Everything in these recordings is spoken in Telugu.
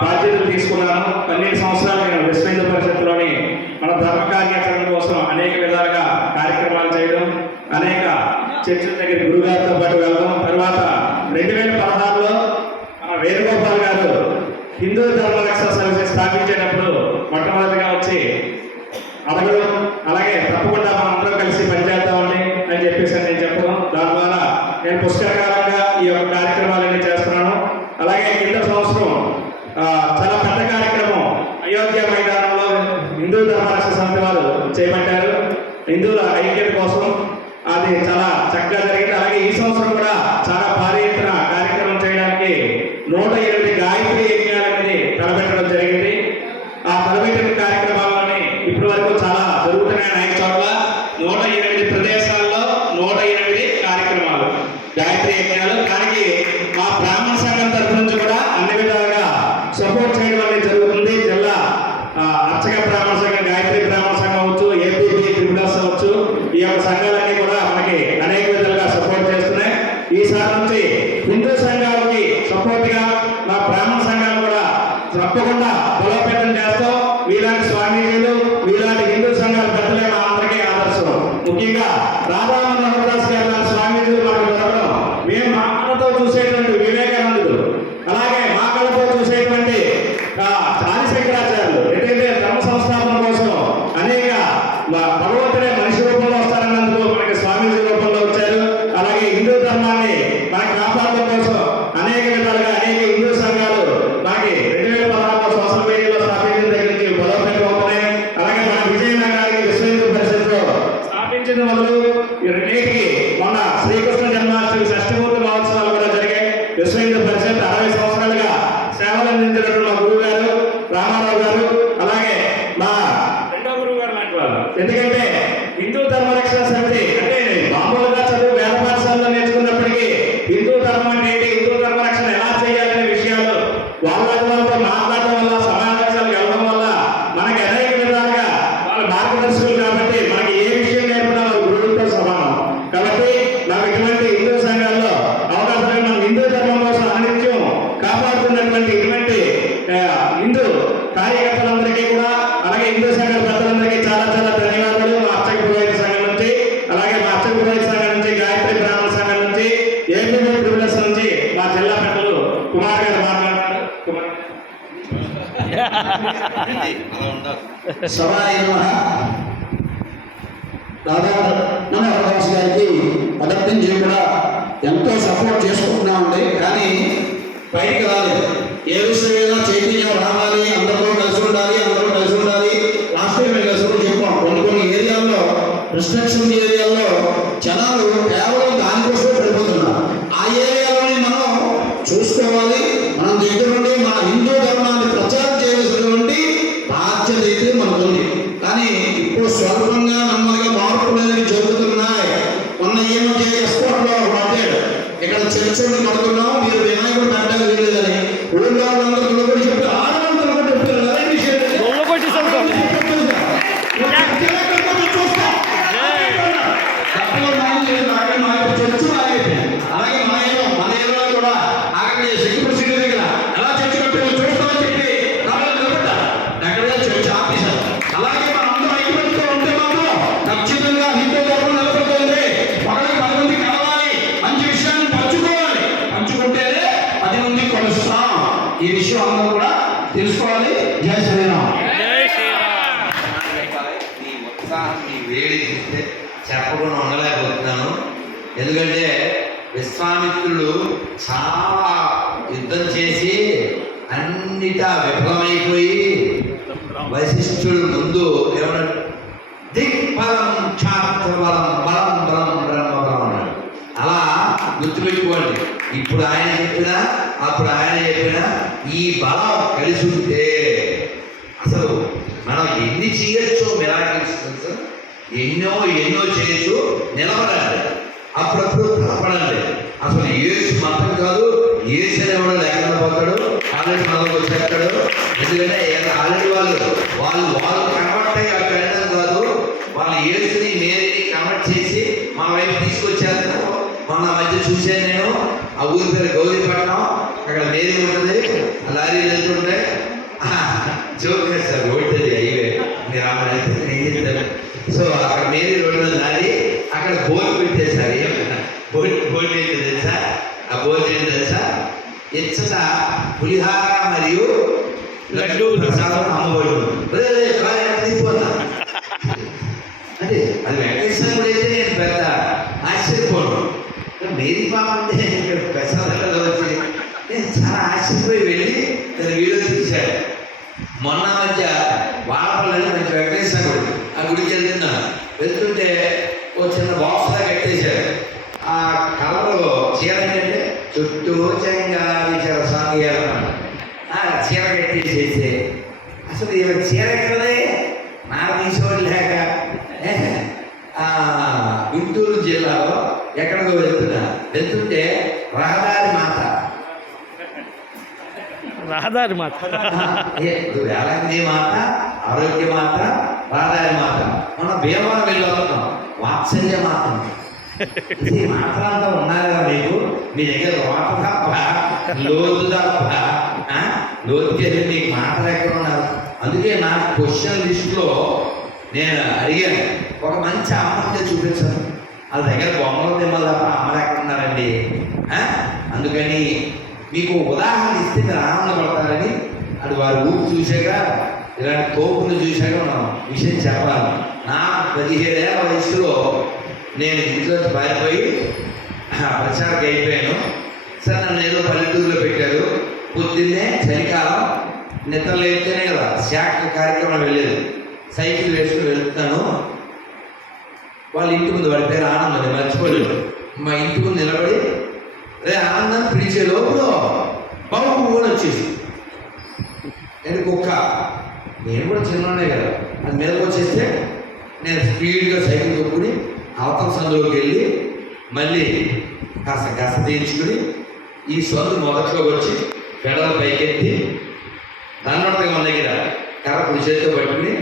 బాధ్యతలు తీసుకున్నాను పన్నెండు సంవత్సరాలు నేను విశ్వహింద పరిషత్తులోని మన ధర్మ కార్యాచరణ కోసం అనేక విధాలుగా కార్యక్రమాలు చేయడం అనేక చర్చల దగ్గర గురుగారితో పాటు వెళ్ళడం. తర్వాత రెండు వేల పదహారులో మన వేణుగోపాల్ గారు హిందూ ధర్మ రక్షణ సర్వీసెస్ స్థాపించేటప్పుడు మొట్టమొదటిగా వచ్చి అడగడం అలాగే తప్పకుండా మనం అందరం కలిసి పనిచేద్దామని అని చెప్పేసి చేయబట్టారు హిందువుల ఐక్యత కోసం అది చాలా చక్కగా llegue గారికి ఎంతో సపోర్ట్ చేసుకుంటున్నామండి కానీ పైకి రాలేదు. ఏ విషయమైనా చైతన్యం రావాలి అందరితో కలిసి ఉండాలి అందరూ కలిసి ఉండాలి. రాష్ట్రీయ మేము కలిసి చెప్పాం కొన్ని కొన్ని ఏరియాల్లో రిస్ట్రిక్షన్ ఏరియాల్లో జనాలు కేవలం విద్య విఫలమైపోయి వశిష్ఠుడు ముందు ఏమన్నాడు దిక్బలం క్షాత్రబలం బలం బలం బ్రహ్మబలం అన్నాడు. అలా గుర్తుపెట్టుకోండి. ఇప్పుడు ఆయన చెప్పినా అప్పుడు ఆయన చెప్పినా ఈ బలం కలిసి ఉంటే అసలు మనం ఎన్ని చేయొచ్చు మిరాకిల్స్ తెలుసు? ఎన్నో ఎన్నో చేయొచ్చు నిలబడండి. అప్పుడప్పుడు కలపడండి అసలు ఏసు మాత్రం కాదు ఏసు అనేవాడు లేకుండా పోతాడు ఆల్రెడీ మనకు అక్కడ ఎందుకంటే ఆల్రెడీ వాళ్ళు వాళ్ళు వాళ్ళు కన్వర్ట్ అయ్యి అక్కడ వెళ్ళడం కాదు. వాళ్ళు ఏసుని మేరీని కన్వర్ట్ చేసి మన వైపు తీసుకొచ్చారు మన మధ్య చూశాను నేను. ఆ ఊరి పేరు గౌరీపట్నం. అక్కడ మేరీ ఉంటుంది. లారీ వెళ్తుంటే joke sir. Road highway. So అక్కడ మేరీ రోడ్డు లారీ అక్కడ బోర్డు పెట్టేసి పులిహార మరియు లడ్డు ప్రసాదం అమ్మబడి అదే అది వెంకటేశ్వరుడు అయితే నేను పెద్ద ఆశ్చర్యపోను. మేరీ పాప అంటే ఇక్కడ వచ్చి నేను చాలా ఆశ్చర్యపోయి వెళ్ళి తన వీడియో తీశాడు మొన్న మధ్య వాడపల్లి మంచి వెంకటేశ్వర గుడి ఆ గుడికి వెళ్తున్నా వెళ్తుంటే ఓ చిన్న బాక్స్ లా కట్టేశాడు ఆ కలర్ చీర ఏంటంటే చుట్టూ చెంగాలి చీర సాంగ్ అన్నమాట ఆ కట్టేసేసి అసలు ఈమె చీర ఎక్కడే నాకు తీసేవాడు లేక గుంటూరు జిల్లాలో ఎక్కడికో వెళ్తున్నా. వెళ్తుంటే రహదారి మాత రహదారి ఇది వేలంగిని మాత ఆరోగ్య మాత రహదారి మాత మన భీమవరం వెళ్ళి వస్తున్నాం. వాత్సల్య మాత ఇది ఉన్నారు కదా మీకు? మీ దగ్గర లోత తప్ప లోతు తప్ప ఆ? లోతుకి వెళ్ళి మీకు మాటలు ఎక్కడ ఉన్నారు? అందుకే నా క్వశ్చన్ లిస్ట్లో నేను అడిగాను. ఒక మంచి అమ్మ చూపించాను. వాళ్ళ దగ్గర బొమ్మలు తిమ్మలు తప్ప అమ్మలు ఎక్కడ ఉన్నారండి ఆ? అందుకని మీకు ఉదాహరణ ఇస్తే మీరు ఆనందపడతారని అది వారి ఊరు చూసాక ఇలాంటి తోపులు చూశాక మనం విషయం చెప్పాలి. నా పదిహేడేళ్ళ వయసులో నేను ఇంట్లో పారిపోయి ప్రచారకి అయిపోయాను. సార్ నన్ను ఏదో పల్లెటూరులో పెట్టారు. పొద్దున్నే చలికాలం నిద్ర లేస్తేనే కదా శాఖ కార్యక్రమం వెళ్ళేది. సైకిల్ వేసుకుని వెళ్తాను. వాళ్ళ ఇంటి ముందు వాడి పేరు ఆనందం మర్చిపోలేదు. మా ఇంటి ముందు నిలబడి రే ఆనందం పిలిచే లోపల బాబు కూడా వచ్చేసి నేను కుక్క. నేను కూడా చిన్ననే కదా. అది మీదకి వచ్చేస్తే నేను స్పీడ్గా సైకిల్ తొక్కుని అవతల సందులోకి వెళ్ళి మళ్ళీ కాస్త గస తీయించుకుని ఈ సందు మొదట్లోకి వచ్చి పెడల పైకెత్తి దన్నడగా మన దగ్గర కర్ర కుడి చేతితో పట్టుకుని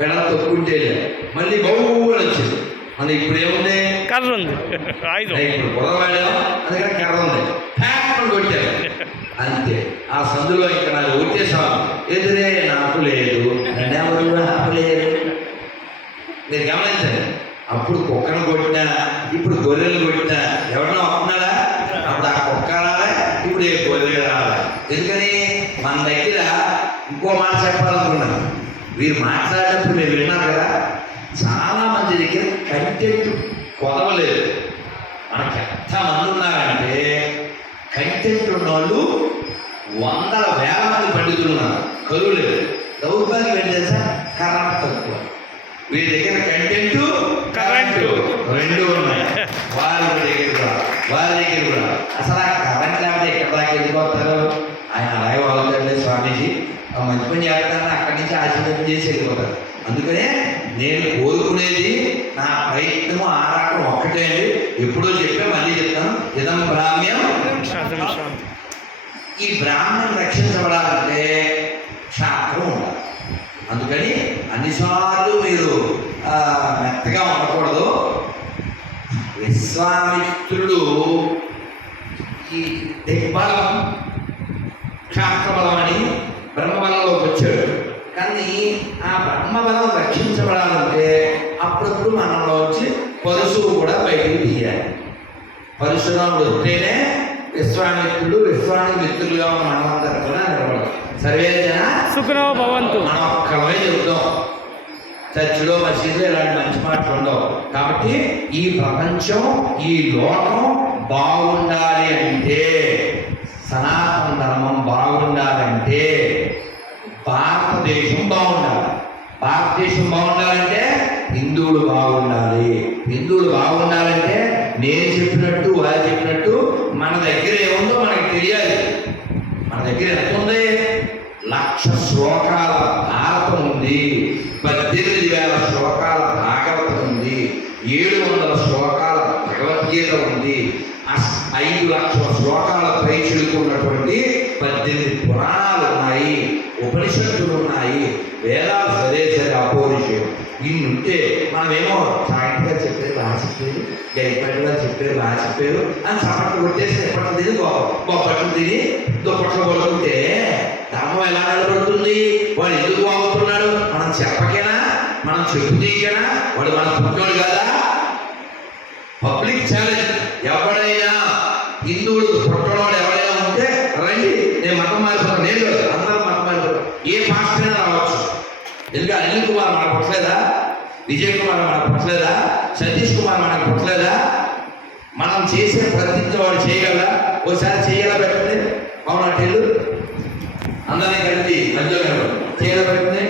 పెడల తొక్కుంటే వెళ్ళా. మళ్ళీ బౌ వచ్చింది. మన ఇప్పుడు ఏముంది? కర్ర ఉంది ఇప్పుడు బుధవాడేమో అందుకని కర్ర ఉంది ఫ్యాక్టరీ కొట్టారు అంతే. ఆ సందులో ఇంకా నాకు సాగు ఎదురే నాకు లేదు. నాకు లేదు మీరు గమనించండి. అప్పుడు కుక్కను కొట్టినా ఇప్పుడు గొర్రెలు కొట్టినా ఎవరన్నా వస్తున్నాడా అప్పుడు ఆ కుక్క రాలే ఇప్పుడు ఏ గొర్రెలు రాలే. ఎందుకని? మన దగ్గర ఇంకో మాట చెప్పాలనుకున్నాను. వీరు మాట్లాడేటప్పుడు మీరు విన్నారు కదా చాలా మంది దగ్గర కంటెంట్ కొదవలేదు. మనకి ఎంతమంది ఉన్నారంటే కంటెంట్ ఉన్న వాళ్ళు వందల వేల మంది పండితులు ఉన్నారు. కరువు లేదు. దౌర్భాగ్యం ఏంటి తెలుసా? కరెంట్ తక్కువ. వీరి దగ్గర కంటెంట్ రెండు ఉన్నాయి. వాళ్ళ దగ్గర కూడా వాళ్ళ దగ్గర కూడా. అసలు ఆ కరెంట్ లేకపోతే ఎక్కడ దాకా వెళ్ళిపోతారు ఆయన అలాగే వాళ్ళంటే స్వామీజీ ఆ మంచి పని చేస్తారని అక్కడి నుంచి ఆశీర్వాదం చేసి వెళ్ళిపోతారు. అందుకనే నేను కోరుకునేది నా ప్రయత్నము ఆరాటం ఒక్కటే అండి. ఎప్పుడో చెప్పే మళ్ళీ చెప్తాను. ఇదం బ్రాహ్మ్యం. ఈ బ్రాహ్మణం రక్షించబడాలంటే క్షాత్రం ఉండాలి. అందుకని అన్నిసార్లు మీరు ఆ, మెత్తగా ఉండకూడదు విశ్వామిత్రుడు ఈ దిగ్బలం క్షాత్రబలం అని బ్రహ్మబలంలోకి వచ్చాడు. కానీ ఆ బ్రహ్మబలం రక్షించబడాలంటే అప్పుడప్పుడు మనలో వచ్చి పరుశువు కూడా బయటికి తీయాలి. పరశురాముడు వస్తేనే విశ్వామిత్రుడు విశ్వానికి మిత్రులుగా ఉన్న మనమందరం కూడా నిలబడదు సర్వే జన సుఖనో భవంతు. మనం ఒక్కలమే చెబుతాం. చర్చిలో మసీదులో ఇలాంటి మంచి మాటలు ఉండవు. కాబట్టి ఈ ప్రపంచం ఈ లోకం బాగుండాలి అంటే సనాతన ధర్మం బాగుండాలంటే భారతదేశం బాగుండాలి. భారతదేశం బాగుండాలంటే హిందువులు బాగుండాలి. హిందువులు బాగుండాలంటే నేను చెప్పినట్టు వారు చెప్పినట్టు మన దగ్గర ఏముందో మనకి తెలియాలి మన దగ్గర ఎంత ఉంది లక్ష శ్లోకాల భారతం ఉంది పద్దెనిమిది వేల శ్లోకాల భాగవతం ఉంది ఏడు వందల శ్లోకాల భగవద్గీత ఉంది అస్- ఐదు లక్షల శ్లోకాల పై ఉన్నటువంటి పద్దెనిమిది పురాణాలు ఉన్నాయి ఉపనిషత్తులు ఉన్నాయి వేదాలు సరే సరే అపోరిషయం ఇన్ని ఉంటే మనమేమో సాయంత్రం గారు చెప్పారు బాగా చెప్పారు గరిపల్లి గారు చంపారు అని చప్పట్లు కొట్టేసి ఎప్పట్లు తిని గొప్పట్లు తిని దుప్పట్లు కొడుతుంటే ధర్మం ఎలా నిలబడుతుంది? వాడు ఎందుకు బాగుతున్నాడు మనం చెప్పకేనా? మనం చెప్పు తీయకనా వాడు మన పుట్టినోడు కదా? Public challenge. ఎవడైనా హిందువుడు పుట్టడవాడు ఎవరైనా ఉంటే రండి నేను మతం మారిపోతాను. నేను కాదు, అందరూ మతం మారిపోతారు. ఏ పాస్ట్ అయినా రావచ్చు. ఎందుకంటే అనిల్ కుమార్ మనకు పుట్టలేదా? విజయ్ కుమార్ మనకు పుట్టలేదా? సతీష్ కుమార్ మనకు పుట్టలేదా? మనం చేసే ప్రతిజ్ఞ వాడు చేయగలరా ఒకసారి చేయాలా పెట్టండి? అవునా టెల్లు? అందరినీ కలిపి మధ్యలో నిలబడి. చేయాలా పెట్టండి?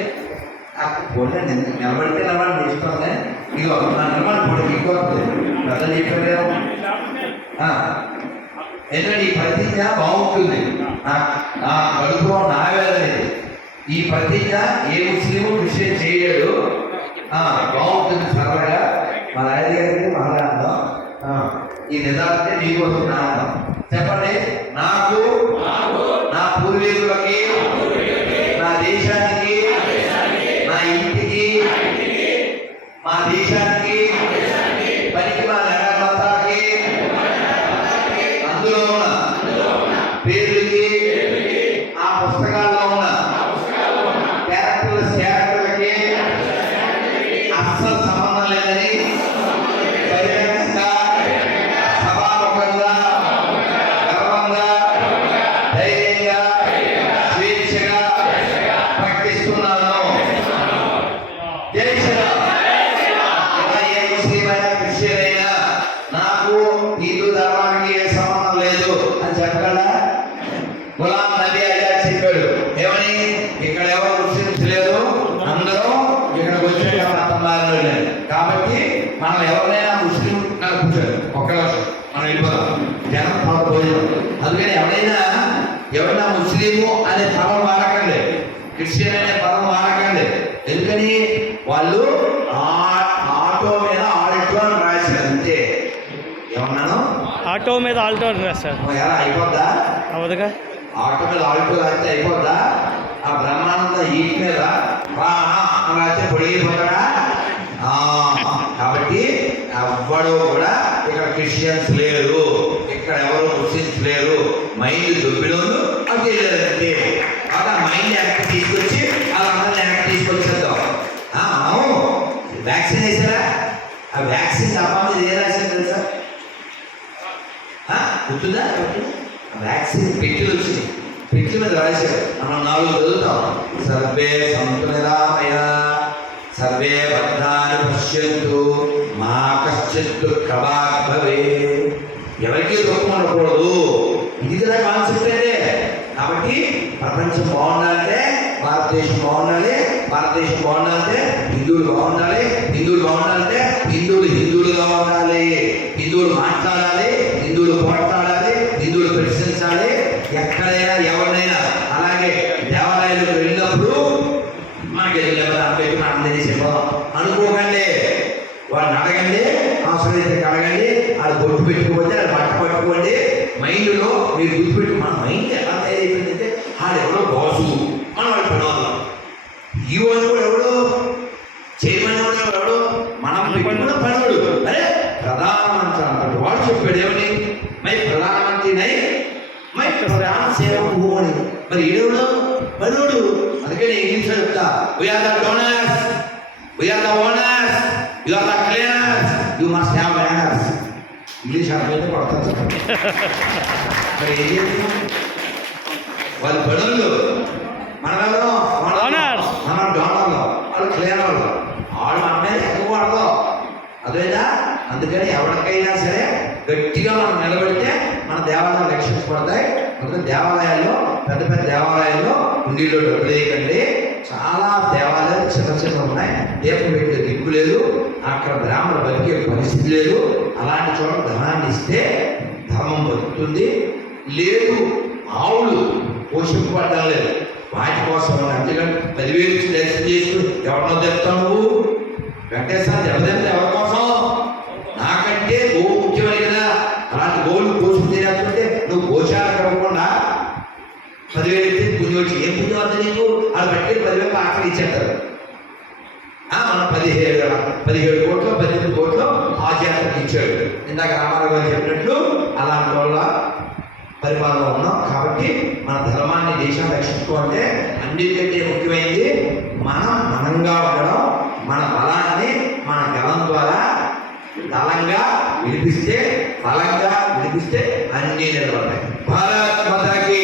పోలే నిలబడితే నిలబడి ఇష్టంలే ఇగో నా నిలబడి పోటీ ఇంకో పెద్ద చెప్పారు ఎందుకంటే ఈ ప్రతిజ్ఞ బాగుంటుంది. నా- నా కడుపులో ఈ ప్రతిజ్ఞ ఏ ముస్లిం క్రిస్టియన్ చేయలేడు. బాగుంటుంది సరళగా. మా రాజు గారికి మళ్ళా అందం ఈ నిజానికి నీకు ఆనందం చెప్పండి నాకు నా పూర్వీకులకి నా దేశానికి నా ఇంటికి మా దేశానికి జనం అందుకని ఎవరైనా ఎవరైనా ముస్లిము అనే పదం వాడకండి. క్రిస్టియన్ అనే పదం వాడకండి. ఎందుకని? వాళ్ళు ఆటో మీద ఆల్టో అని రాశారు అంతే. ఏమన్నాను? ఆటో మీద ఆల్టో అని రాశారు. ఎలా అయిపోద్దా? అవదుగా ఆటో మీద ఆల్టో రాస్తే అయిపోద్దా? ఆ బ్రహ్మానంద ఈట్ మీద రాస్తే పొడిగిపోతాడా? కాబట్టి ఎవ్వడు కూడా ఇక్కడ క్రిస్టియన్స్ లేరు ఇక్కడ ఎవరు ముస్లిమ్స్ లేరు మైండ్ దొబ్బిలోను అది వెళ్ళారంటే అలా మైండ్ యాక్ట్ తీసుకొచ్చి అలా అందరిని వెనక్కి తీసుకొచ్చేద్దాం. ఆ, మనం వ్యాక్సిన్ వేసారా? ఆ వ్యాక్సిన్ డబ్బా మీద ఏ రాశారు తెలుసా? గుర్తుందా? వ్యాక్సిన్ పెట్టెలు వచ్చింది పెట్టెల మీద రాశారు. మనం నాలుగు చదువుతాం సర్వే సంతురామయ సర్వే బద్ధాన్ని పశ్యంతు మా కశ్చిత్తు భవే ఎవరికీ దుఃఖం ఉండకూడదు. ఇది కదా కాన్సెప్ట్ అయితే. కాబట్టి ప్రపంచం బాగుండాలంటే భారతదేశం బాగుండాలి భారతదేశం బాగుండాలంటే హిందువులు బాగుండాలి హిందువులు బాగుండాలంటే హిందువులు హిందువులుగా ఉండాలి. హిందువులు మాట్లాడాలి హిందువులు పోట్లాడాలి హిందువులు ప్రశ్నించాలి. ఎక్కడైనా ఎవరినైనా అలాగే దేవాలయాలకు వెళ్ళినప్పుడు మనకి ఎదురు అంబేద్కర్ అందరినీ చెప్పాం అనుకోకండి. వాడిని అడగండి. అవసరమైతే అడగండి అది బొట్టు పెట్టుకోకపోతే అది బట్ట పట్టుకోండి. మైండ్లో మీరు గుర్తుపెట్టు మన మైండ్ ఎలా తయారైపోయిందంటే ఆడు ఎవడో బాసు మనం వాడు పడవాళ్ళం ఈ వాడు కూడా ఎవడో చైర్మన్ వాడు ఎవడో మనం పెట్టుకున్న పనివాడు అరే ప్రధానమంత్రి అంటాడు. వాడు చెప్పాడు ఏమని మై ప్రధానమంత్రి నై మై ప్రధాన సేవకు అని. మరి ఏడవడు పనివాడు అందుకని ఇంగ్లీష్ చెప్తా. We are the donors we are the owners you are the cleaners you must have manners English అర్థమైతే కొడతారు. మరి ఏం చేస్తున్నాం వాళ్ళు మనమేమో Owners. మనం డోనర్లు వాళ్ళు క్లీనర్లు వాళ్ళు. మన మీద ఎక్కువ వాడదు అదేనా? అందుకని ఎవరికైనా సరే గట్టిగా మనం నిలబడితే మన దేవాలయాలు రక్షించబడతాయి అందుకని దేవాలయాల్లో పెద్ద పెద్ద దేవాలయాల్లో ఉండిలో డబ్బులు వేయకండి. చాలా దేవాలయాలు చిన్న చిన్న ఉన్నాయి. దీపం పెట్టే. లేదు. అక్కడ బ్రాహ్మణ బతికే పరిస్థితి లేదు. అలాంటి చోట ధనాన్ని ఇస్తే ధర్మం బతుకుతుంది. లేదు ఆవులు పోషింపబడ్డం లేదు. వాటి కోసం అంతేకాని పదివేలు ఇచ్చి దర్శనం చేసుకుని ఎవరినో తెస్తావు నువ్వు? వెంకటేశ్వర దెబ్బతింటే ఎవరి కోసం? నాకంటే గోవు ముఖ్యమని కదా. అలాంటి గోవులు పోషించేటంటే నువ్వు గోశాల కలగకుండా పదివేలు ఇస్తే పుణ్యం వచ్చి ఏం పుణ్యం అంత నీకు? అది పట్టుకెళ్ళి పదివేలు ఆకలి ఇచ్చేస్తారు. ఆ, మనం పదిహేడు పదిహేడు కోట్లు పద్దెనిమిది కోట్లు ఆధ్యాత్మిక ఇచ్చాడు. ఇందాక రామారావు గారు చెప్పినట్లు అలాంటి వాళ్ళ పరిపాలన ఉన్నాం. కాబట్టి మన ధర్మాన్ని దేశం రక్షించుకోవాలంటే అన్నిటికంటే ముఖ్యమైనది మనం మనంగా ఉండడం మన బలాన్ని మన గలం ద్వారా బలంగా వినిపిస్తే బలంగా వినిపిస్తే అన్ని నిలబడతాయి. భారత్ మాతాకి